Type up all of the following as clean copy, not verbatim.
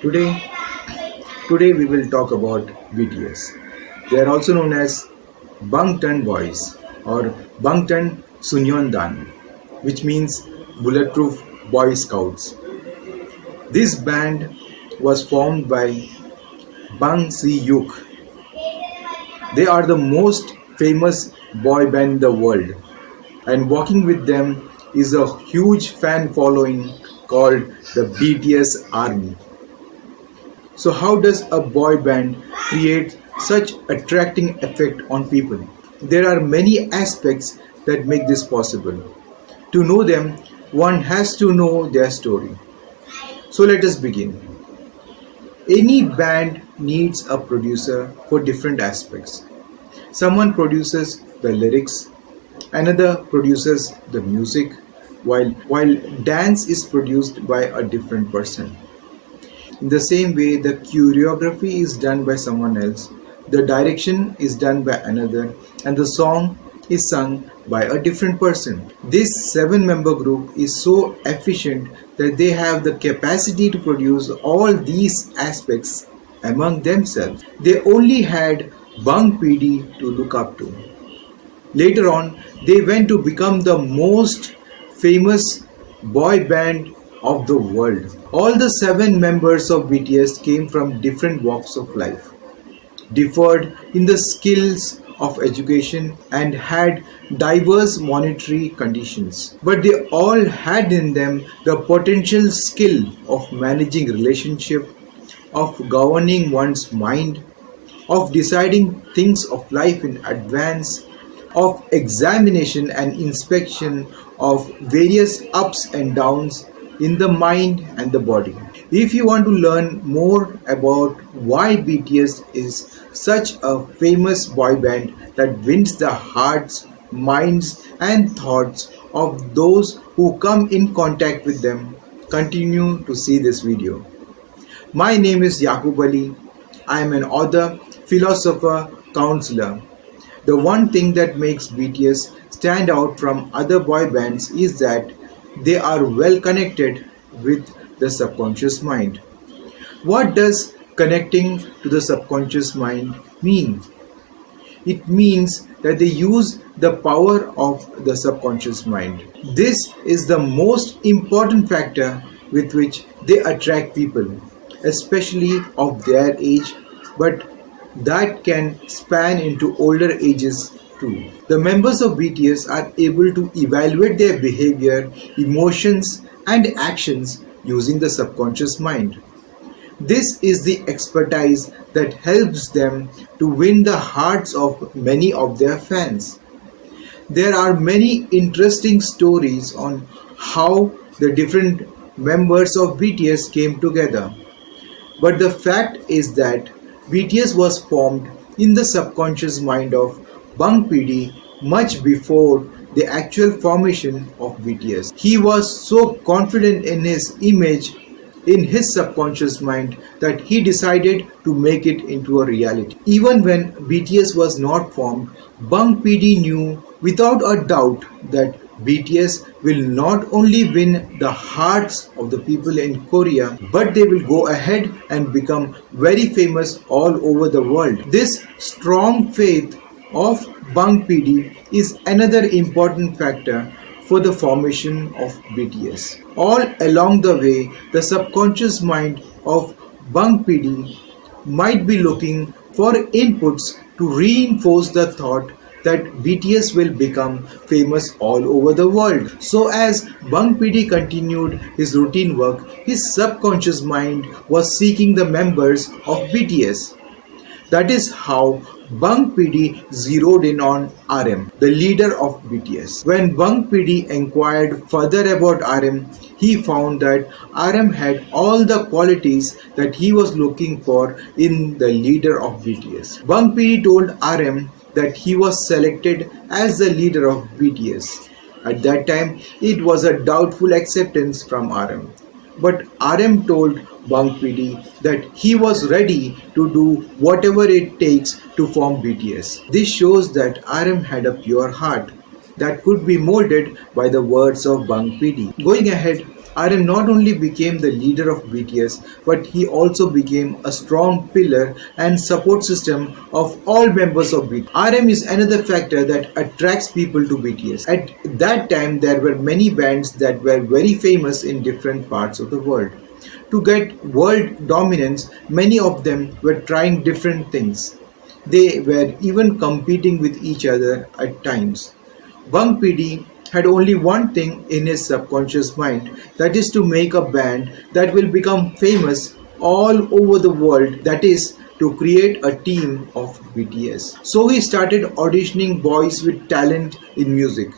Today, today we will talk about BTS. They are also known as Bangtan Boys or Bangtan Sunyondan, which means Bulletproof Boy Scouts. This band was formed by Bang Si-yuk. They are the most famous boy band in the world, and working with them is a huge fan following called the BTS Army. So how does a boy band create such attracting effect on people? There are many aspects that make this possible. To know them, one has to know their story. So let us begin. Any band needs a producer for different aspects. Someone produces the lyrics, another produces the music, while dance is produced by a different person. In the same way, the choreography is done by someone else, the direction is done by another, and the song is sung by a different person. This seven-member group is so efficient that they have the capacity to produce all these aspects among themselves. They only had Bang PD to look up to. Later on, they went to become the most famous boy band of the world. All the seven members of BTS came from different walks of life, differed in the skills of education, and had diverse monetary conditions. But they all had in them the potential skill of managing relationship, of governing one's mind, of deciding things of life in advance, of examination and inspection of various ups and downs in the mind and the body. If you want to learn more about why BTS is such a famous boy band that wins the hearts, minds, and thoughts of those who come in contact with them, continue to see this video. My name is Yaqub Ali. I am an author, philosopher, counselor. The one thing that makes BTS stand out from other boy bands is that they are well connected with the subconscious mind. What does connecting to the subconscious mind mean? It means that they use the power of the subconscious mind. This is the most important factor with which they attract people, especially of their age, but that can span into older ages too. The members of BTS are able to evaluate their behavior, emotions, and actions using the subconscious mind. This is the expertise that helps them to win the hearts of many of their fans. There are many interesting stories on how the different members of BTS came together. But the fact is that BTS was formed in the subconscious mind of Bang PD much before the actual formation of BTS. He was so confident in his image in his subconscious mind that he decided to make it into a reality. Even when BTS was not formed, Bang PD knew without a doubt that BTS will not only win the hearts of the people in Korea, but they will go ahead and become very famous all over the world. This strong faith of Bang PD is another important factor for the formation of BTS. All along the way, the subconscious mind of Bang PD might be looking for inputs to reinforce the thought that BTS will become famous all over the world. So as Bang PD continued his routine work, his subconscious mind was seeking the members of BTS. That is how Bang PD zeroed in on RM, the leader of BTS. When Bang PD inquired further about RM, he found that RM had all the qualities that he was looking for in the leader of BTS. Bang PD told RM that he was selected as the leader of BTS. At that time, it was a doubtful acceptance from RM. But RM told Bang PD that he was ready to do whatever it takes to form BTS. This shows that RM had a pure heart that could be molded by the words of Bang PD. Going ahead, RM not only became the leader of BTS, but he also became a strong pillar and support system of all members of BTS. RM is another factor that attracts people to BTS. At that time, there were many bands that were very famous in different parts of the world. To get world dominance, many of them were trying different things. They were even competing with each other at times. Bang PD had only one thing in his subconscious mind, that is to make a band that will become famous all over the world, that is to create a team of BTS. So he started auditioning boys with talent in music.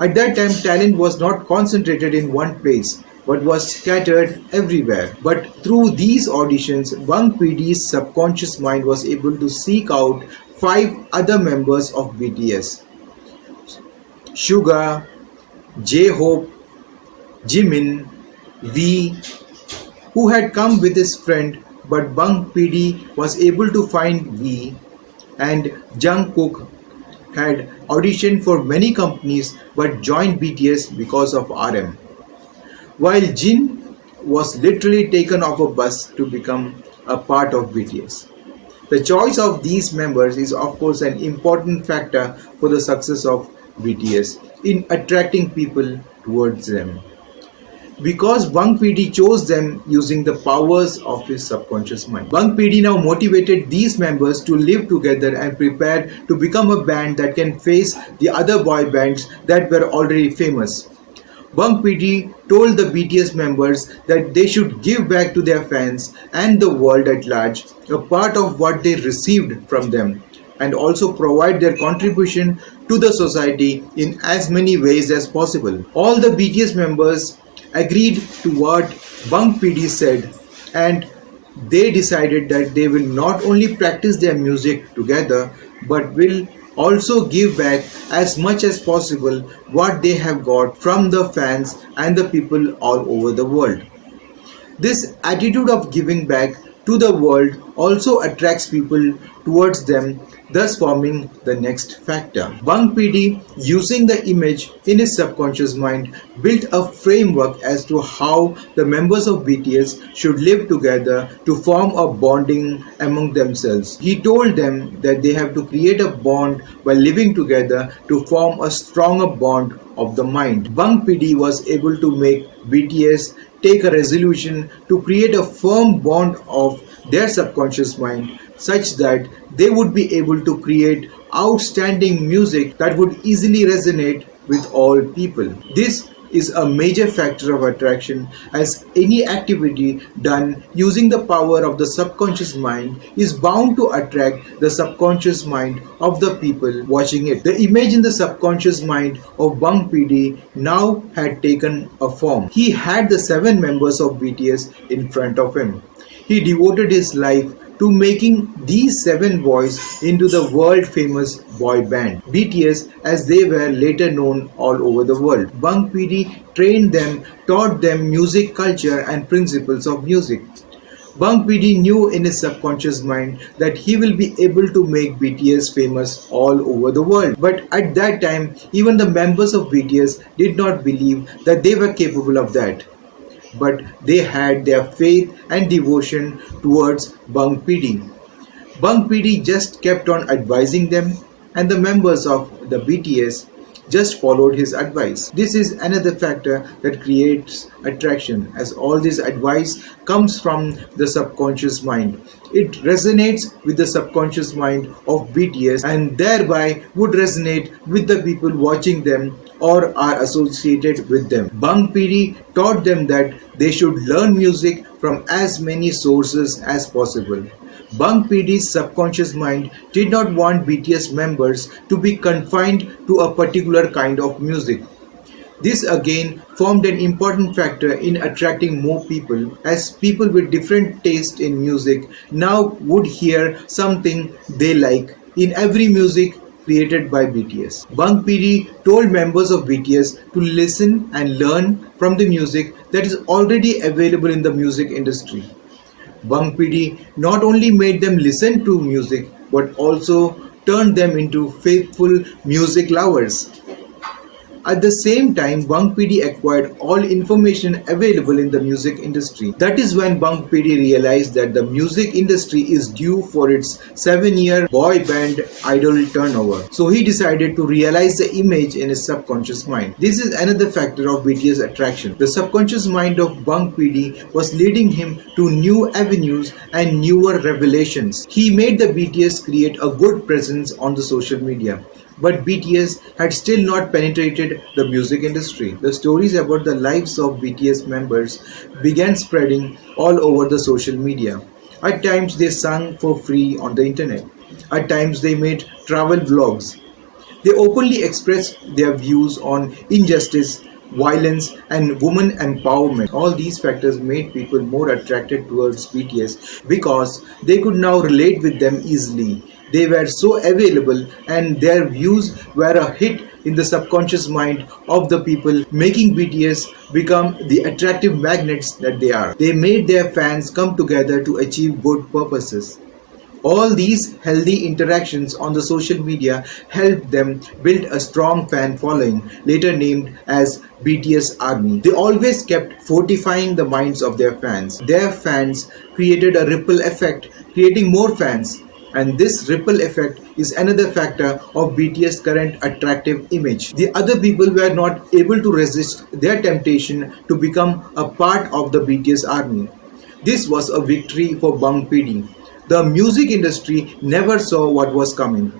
At that time, talent was not concentrated in one place but was scattered everywhere. But through these auditions, Bang PD's subconscious mind was able to seek out five other members of BTS: Suga, J Hope, Jimin, V, who had come with his friend, but Bang PD was able to find V, and Jungkook had auditioned for many companies but joined BTS because of RM, while Jin was literally taken off a bus to become a part of BTS. The choice of these members is, of course, an important factor for the success of BTS in attracting people towards them. Because Bang PD chose them using the powers of his subconscious mind. Bang PD now motivated these members to live together and prepare to become a band that can face the other boy bands that were already famous. Bang PD told the BTS members that they should give back to their fans and the world at large a part of what they received from them, and also provide their contribution to the society in as many ways as possible. All the BTS members agreed to what Bang PD said, and they decided that they will not only practice their music together but will also give back as much as possible what they have got from the fans and the people all over the world. This attitude of giving back to the world also attracts people towards them, thus forming the next factor. Bang PD, using the image in his subconscious mind, built a framework as to how the members of BTS should live together to form a bonding among themselves. He told them that they have to create a bond by living together to form a stronger bond of the mind. Bang PD was able to make BTS take a resolution to create a firm bond of their subconscious mind such that they would be able to create outstanding music that would easily resonate with all people. This is a major factor of attraction, as any activity done using the power of the subconscious mind is bound to attract the subconscious mind of the people watching it. The image in the subconscious mind of Bang PD now had taken a form. He had the seven members of BTS in front of him. He devoted his life to making these seven boys into the world famous boy band, BTS, as they were later known all over the world. Bang PD trained them, taught them music culture and principles of music. Bang PD knew in his subconscious mind that he will be able to make BTS famous all over the world. But at that time, even the members of BTS did not believe that they were capable of that, but they had their faith and devotion towards Bang PD. Bang PD just kept on advising them, and the members of the BTS just followed his advice. This is another factor that creates attraction, as all this advice comes from the subconscious mind. It resonates with the subconscious mind of BTS and thereby would resonate with the people watching them or are associated with them. Bang PD taught them that they should learn music from as many sources as possible. Bang PD's subconscious mind did not want BTS members to be confined to a particular kind of music. This again formed an important factor in attracting more people, as people with different taste in music now would hear something they like in every music created by BTS. Bang PD told members of BTS to listen and learn from the music that is already available in the music industry. Bang PD not only made them listen to music but also turned them into faithful music lovers. At the same time, Bang PD acquired all information available in the music industry. That is when Bang PD realized that the music industry is due for its 7-year boy band idol turnover. So he decided to realize the image in his subconscious mind. This is another factor of BTS attraction. The subconscious mind of Bang PD was leading him to new avenues and newer revelations. He made the BTS create a good presence on the social media. But BTS had still not penetrated the music industry. The stories about the lives of BTS members began spreading all over the social media. At times they sang for free on the internet. At times they made travel vlogs. They openly expressed their views on injustice, violence, and women empowerment. All these factors made people more attracted towards BTS because they could now relate with them easily. They were so available, and their views were a hit in the subconscious mind of the people, making BTS become the attractive magnets that they are. They made their fans come together to achieve good purposes. All these healthy interactions on the social media helped them build a strong fan following, later named as BTS Army. They always kept fortifying the minds of their fans. Their fans created a ripple effect, creating more fans. And this ripple effect is another factor of BTS' current attractive image. The other people were not able to resist their temptation to become a part of the BTS army. This was a victory for Bang PD. The music industry never saw what was coming.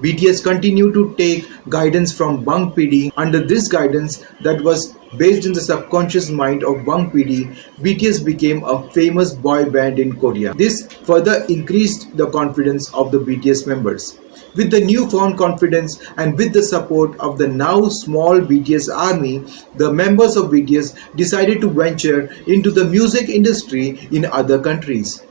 BTS continued to take guidance from Bang PD. Under this guidance that was based in the subconscious mind of Bang PD, BTS became a famous boy band in Korea. This further increased the confidence of the BTS members. With the newfound confidence and with the support of the now small BTS army, the members of BTS decided to venture into the music industry in other countries.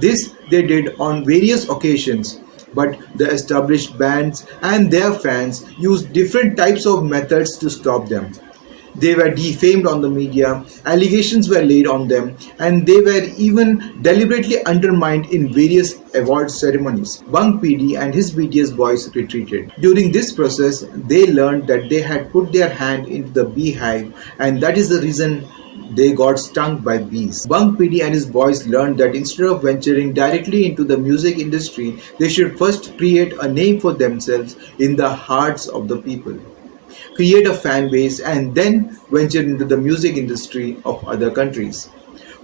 This they did on various occasions, but the established bands and their fans used different types of methods to stop them. They were defamed on the media, allegations were laid on them, and they were even deliberately undermined in various award ceremonies. Bang PD and his BTS boys retreated. During this process, they learned that they had put their hand into the beehive, and that is the reason they got stung by bees. Bang PD and his boys learned that instead of venturing directly into the music industry, they should first create a name for themselves in the hearts of the people, create a fan base, and then venture into the music industry of other countries.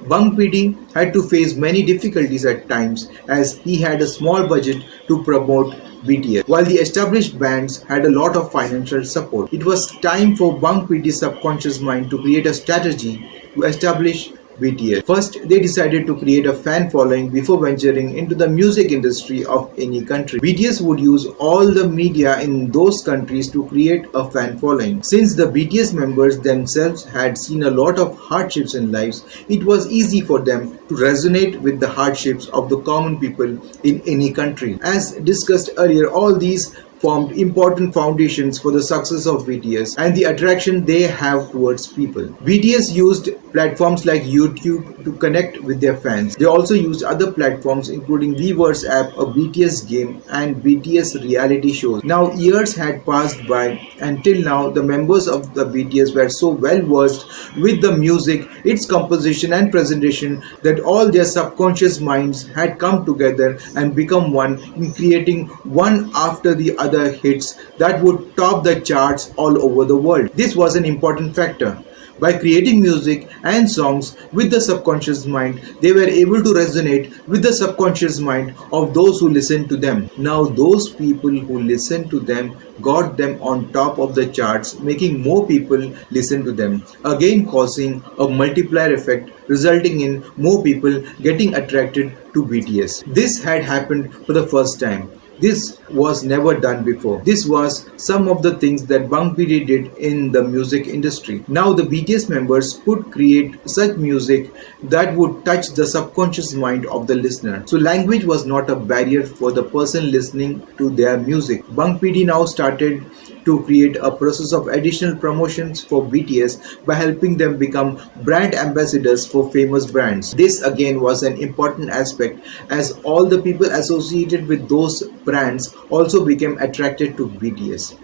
Bang PD had to face many difficulties at times as he had a small budget to promote BTS, while the established bands had a lot of financial support. It was time for Bang PD's subconscious mind to create a strategy to establish BTS. First, they decided to create a fan following before venturing into the music industry of any country. BTS would use all the media in those countries to create a fan following. Since the BTS members themselves had seen a lot of hardships in lives, it was easy for them to resonate with the hardships of the common people in any country. As discussed earlier, all these formed important foundations for the success of BTS and the attraction they have towards people. BTS used platforms like YouTube to connect with their fans. They also used other platforms including Weverse app, a BTS game, and BTS reality shows. Now years had passed by, and till now the members of the BTS were so well versed with the music, its composition and presentation that all their subconscious minds had come together and become one in creating one after the other hits that would top the charts all over the world. This was an important factor. By creating music and songs with the subconscious mind, they were able to resonate with the subconscious mind of those who listened to them. Now, those people who listened to them got them on top of the charts, making more people listen to them, again causing a multiplier effect, resulting in more people getting attracted to BTS. This had happened for the first time. This was never done before. This was some of the things that Bang PD did in the music industry. Now the BTS members could create such music that would touch the subconscious mind of the listener. So language was not a barrier for the person listening to their music. Bang PD now started to create a process of additional promotions for BTS by helping them become brand ambassadors for famous brands. This again was an important aspect as all the people associated with those brands also became attracted to BTS.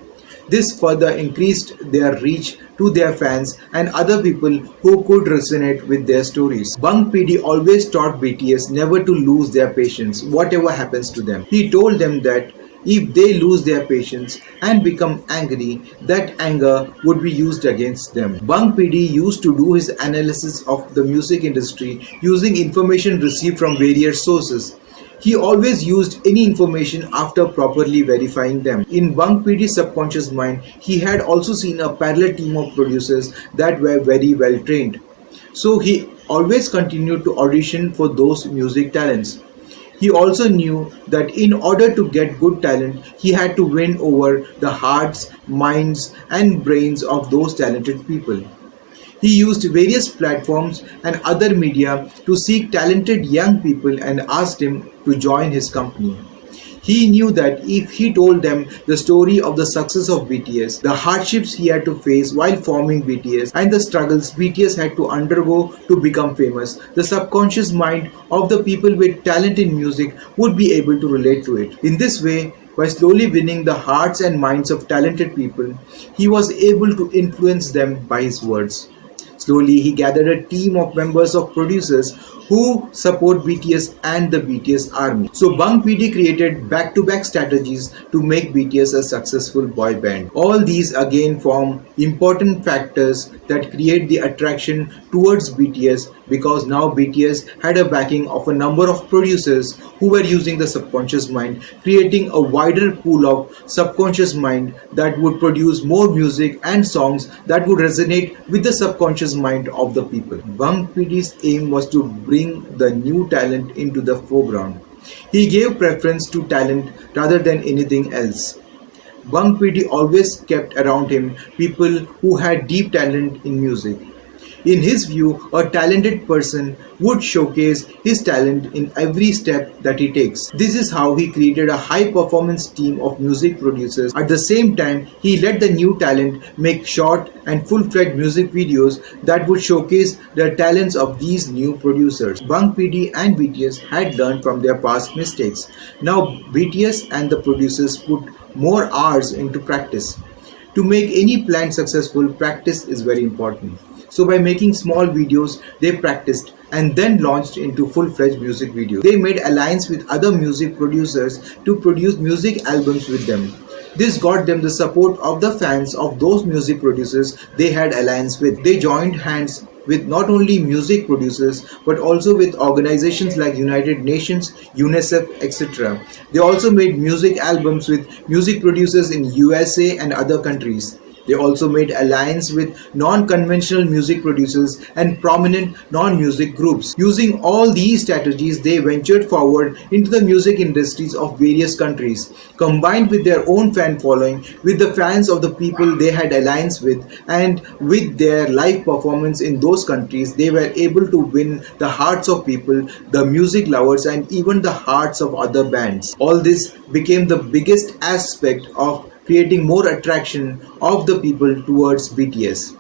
This further increased their reach to their fans and other people who could resonate with their stories. Bang PD always taught BTS never to lose their patience, whatever happens to them. He told them that if they lose their patience and become angry, that anger would be used against them. Bang PD used to do his analysis of the music industry using information received from various sources. He always used any information after properly verifying them. In Bang PD's subconscious mind, he had also seen a parallel team of producers that were very well trained. So he always continued to audition for those music talents. He also knew that in order to get good talent, he had to win over the hearts, minds, and brains of those talented people. He used various platforms and other media to seek talented young people and asked them to join his company. He knew that if he told them the story of the success of BTS, the hardships he had to face while forming BTS, and the struggles BTS had to undergo to become famous, the subconscious mind of the people with talent in music would be able to relate to it. In this way, by slowly winning the hearts and minds of talented people, he was able to influence them by his words. Slowly, he gathered a team of members of producers who support BTS and the BTS Army. So Bang PD created back-to-back strategies to make BTS a successful boy band. All these again form important factors that create the attraction towards BTS because now BTS had a backing of a number of producers who were using the subconscious mind, creating a wider pool of subconscious mind that would produce more music and songs that would resonate with the subconscious mind of the people. Bang PD's aim was to bring the new talent into the foreground. He gave preference to talent rather than anything else. Bang PD always kept around him people who had deep talent in music. In his view, a talented person would showcase his talent in every step that he takes. This is how he created a high performance team of music producers. At the same time, he let the new talent make short and full fledged music videos that would showcase the talents of these new producers. Bang PD and BTS had learned from their past mistakes. Now, BTS and the producers put more hours into practice. To make any plan successful, practice is very important. So by making small videos, they practiced and then launched into full-fledged music videos. They made alliance with other music producers to produce music albums with them. This got them the support of the fans of those music producers they had alliance with. They joined hands with not only music producers but also with organizations like United Nations, UNICEF, etc. They also made music albums with music producers in USA and other countries. They also made alliance with non-conventional music producers and prominent non-music groups. Using all these strategies, they ventured forward into the music industries of various countries. Combined with their own fan following, with the fans of the people they had alliance with, and with their live performance in those countries, they were able to win the hearts of people, the music lovers, and even the hearts of other bands. All this became the biggest aspect of creating more attraction of the people towards BTS.